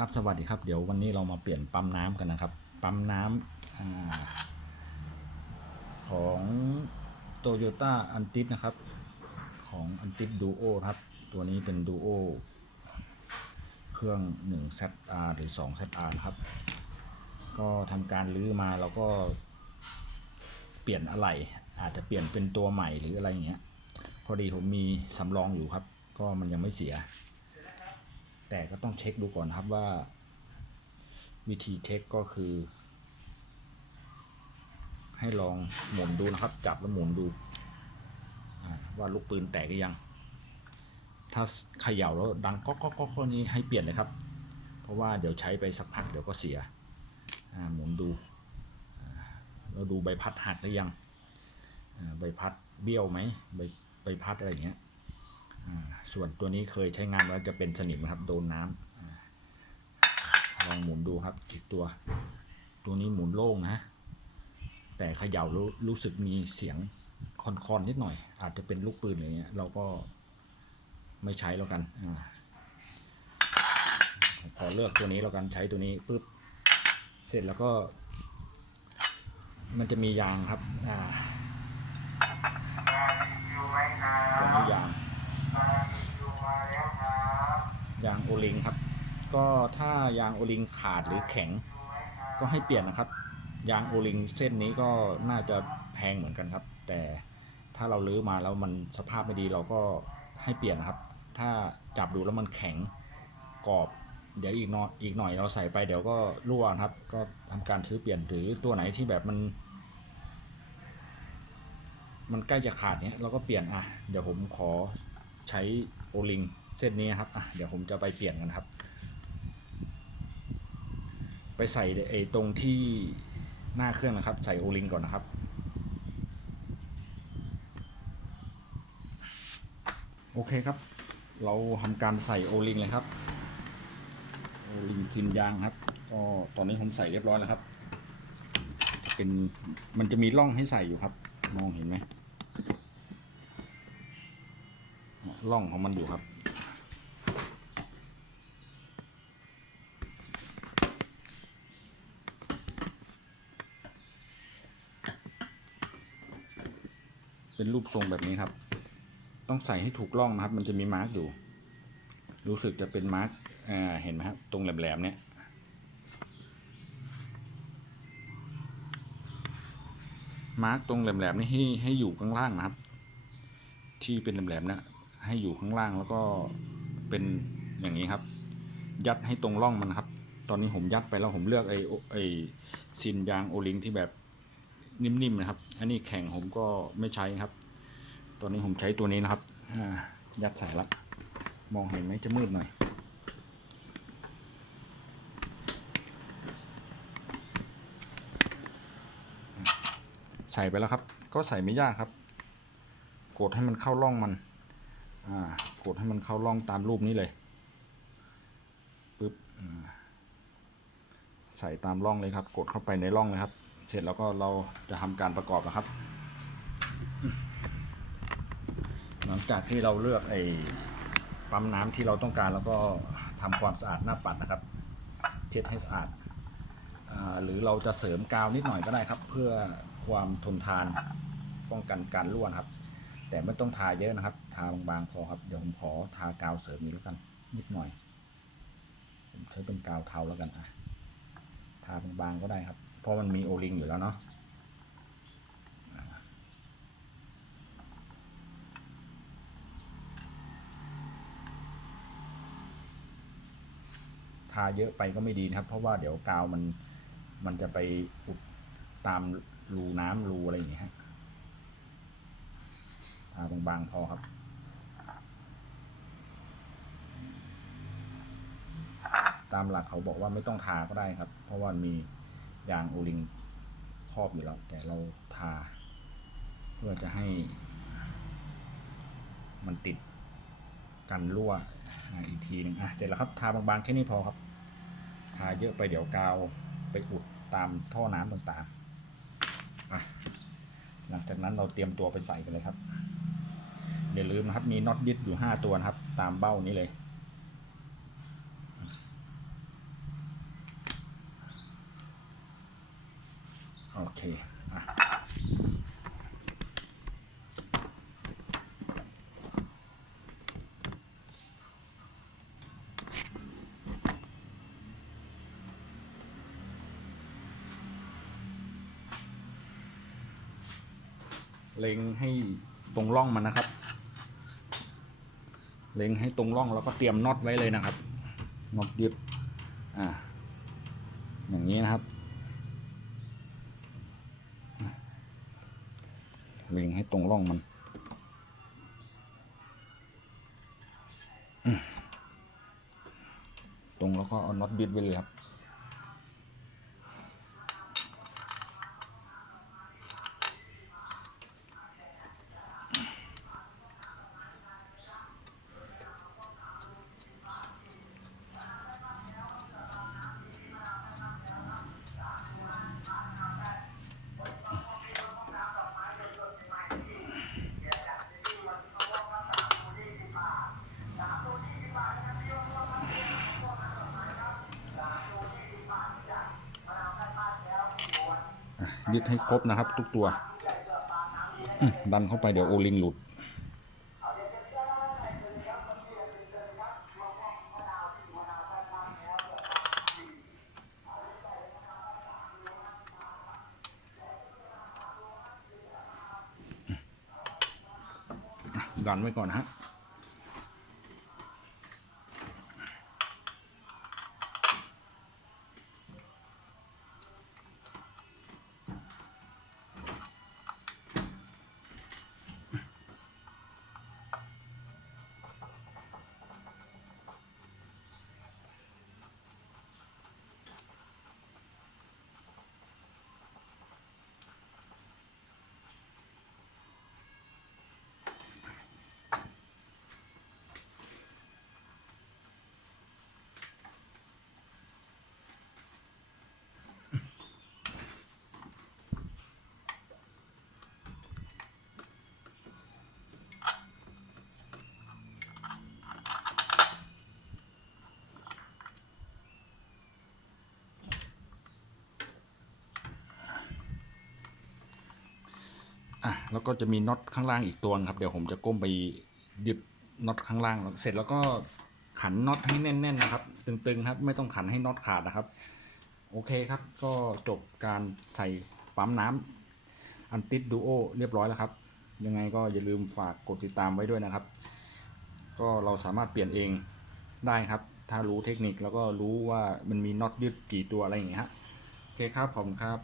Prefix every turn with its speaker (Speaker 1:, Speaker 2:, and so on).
Speaker 1: ครับสวัสดีครับเดี๋ยววันนี้เรามาเปลี่ยนปั๊มน้ำกันนะครับ ปั๊มน้ำอาของ Toyota a n t i s นะครับ ของ a n t i s Duo ครับ ตัวนี้เป็น Duo เครื่อง1 ZR หรือ2 ZR นะครับ ก็ทำการรื้อมาแล้วก็เปลี่ยนอะไหล่อาจจะเปลี่ยนเป็นตัวใหม่หรืออะไรอย่างเงี้ย พอดีผมมีสำรองอยู่ครับ ก็มันยังไม่เสีย แต่ก็ต้องเช็คดูก่อนครับว่า วิธีเช็คก็คือ ให้ลองหมุนดูนะครับ จับแล้วหมุนดู ว่าลูกปืนแตกหรือยัง ถ้าเขย่าแล้วดังก๊อกก๊อกก๊อกนี้ให้เปลี่ยนเลยครับ เพราะว่าเดี๋ยวใช้ไปสักพักเดี๋ยวก็เสียหมุนดูอ่าแล้วดูใบพัดหักหรือยังใบพัดเบี้ยวไหมใบใบพัดอะไรอย่างเงี้ย ส่วนตัวนี้เคยใช้งานแล้วจะเป็นสนิมครับ โดนน้ำลองหมุนดูครับอีกตัว ตัวนี้หมุนโล่งนะ แต่เขย่ารู้รู้สึกมีเสียงคอนๆนิดหน่อย อาจจะเป็นลูกปืนอย่างเงี้ยเราก็ไม่ใช้แล้วกันอขอเลือกตัวนี้แล้วกันใช้ตัวนี้ปุ๊บเสร็จแล้วก็ มันจะมียางครับ อ่าตัวนี้ยาง ยางโอลิงครับ ก็ถ้ายางโอลิงขาดหรือแข็ง ก็ให้เปลี่ยนนะครับ ยางโอลิงเส้นนี้ก็น่าจะแพงเหมือนกันครับ แต่ถ้าเราลื้อมาแล้วมันสภาพไม่ดีเราก็ให้เปลี่ยนนะครับ ถ้าจับดูแล้วมันแข็งกรอบ เดี๋ยวอีกนออีกหน่อยเราใส่ไปเดี๋ยวก็รั่วครับ ก็ทำการซื้อเปลี่ยนหรือตัวไหนที่แบบมันมันใกล้จะขาดเนี้ยเราก็เปลี่ยนอะ เดี๋ยวผมขอใช้โอลิง เส้นนี้ครับอะเดี๋ยวผมจะไปเปลี่ยนกันครับ ไปใส่ไอ้ตรงที่หน้าเครื่องนะครับ ใส่โอลิงก่อนนะครับโอเคครับ เราทำการใส่โอลิงเลยครับ โอลิงซินยางครับ ก็ตอนนี้ผมใส่เรียบร้อยแล้วครับ เป็นมันจะมีร่องให้ใส่อยู่ครับ มองเห็นไหมร่องของมันอยู่ครับ เป็นรูปทรงแบบนี้ครับ ต้องใส่ให้ถูกร่องนะครับ มันจะมีมาร์กอยู่ รู้สึกจะเป็นมาร์กเห็นไหมครับตรงแหลมๆเนี่ยมาร์กตรงแหลมๆนี่ให้ให้อยู่ข้างล่างนะครับ ที่เป็นแหลมๆนะให้อยู่ข้างล่างแล้วก็เป็นอย่างนี้ครับ ยัดให้ตรงร่องมันครับ ตอนนี้ผมยัดไปแล้วผมเลือกไอ้โอไอ้ซินยางโอลิงที่แบบ นิ่มๆนะครับ อันนี้แข็งผมก็ไม่ใช้ครับ ตอนนี้ผมใช้ตัวนี้นะครับยัดใส่ละ มองเห็นไหมจะมืดหน่อย ใส่ไปแล้วครับ ก็ใส่ไม่ยากครับ กดให้มันเข้าร่องมัน อ่ากดให้มันเข้าร่องตามรูปนี้เลยปึ๊บใส่ตามร่องเลยครับ กดเข้าไปในร่องเลยครับ เสร็จแล้วก็เราจะทำการประกอบนะครับ หลังจากที่เราเลือกไอ้ปั๊มน้ำที่เราต้องการแล้วก็ทำความสะอาดหน้าปัดนะครับ เช็ดให้สะอาดอหรือเราจะเสริมกาวนิดหน่อยก็ได้ครับ เพื่อความทนทานป้องกันการรั่วครับ แต่ไม่ต้องทาเยอะนะครับ ทาบางๆพอครับเดี๋ยวผมขอทากาวเสริมนี้แล้วกัน นิดหน่อย ผมใช้เป็นกาวเทาแล้วกันอะทาบางๆก็ได้ครับ เพราะมันมีโอลิงอยู่แล้วเนาะทาเยอะไปก็ไม่ดีนะครับ เพราะว่าเดี๋ยวกาวมันมันจะไปอุดตามรูน้ำรูอะไรอย่างเงี้ยฮะทาบางๆพอครับตามหลักเขาบอกว่าไม่ต้องทาก็ได้ครับ เพราะว่ามี ยางโอลิงครอบอยู่แล้ว แต่เราทา เพื่อจะให้ มันติดกันรั่วอีกทีหนึงอะเสร็จแล้วครับทาบางๆแค่นี้พอครับ ทาเยอะไปเดี๋ยวกาวไปอุดตามท่อน้ำต่างๆอะหลังจากนั้นเราเตรียมตัวไปใส่กันเลยครับอย่าลืมนะครับมีน็อตยึดอยู่ห้าตัวนะครับ ตามเบ้านี้เลย อะเล็งให้ตรงร่องมันนะครับ เล็งให้ตรงร่องแล้วก็เตรียมน็อตไว้เลยนะครับน็อตยึดอ่าอย่างนี้นะครับ เล็งให้ตรงร่องมันตรงแล้วก็เอาน็อตบิดไว้เลยครับ ยึดให้ครบนะครับทุกตัว ดันเข้าไปเดี๋ยวโอลิงหลุด ดันไว้ก่อนนะฮะ อะแล้วก็จะมีน็อตข้างล่างอีกตัวครับ เดี๋ยวผมจะก้มไปยึดน็อตข้างล่าง เสร็จแล้วก็ขันน็อตให้แน่นๆนะครับ ตึงๆครับไม่ต้องขันให้น็อตขาดนะครับ โอเคครับ ก็จบการใส่ปั๊มน้ำอันติดดูโอเรียบร้อยแล้วครับ ยังไงก็อย่าลืมฝากกดติดตามไว้ด้วยนะครับ ก็เราสามารถเปลี่ยนเองได้ครับ ถ้ารู้เทคนิคแล้วก็รู้ว่ามันมีน็อตยึดกี่ตัวอะไรอย่างเงี้ยฮะโอเคครับขอบคุณครับ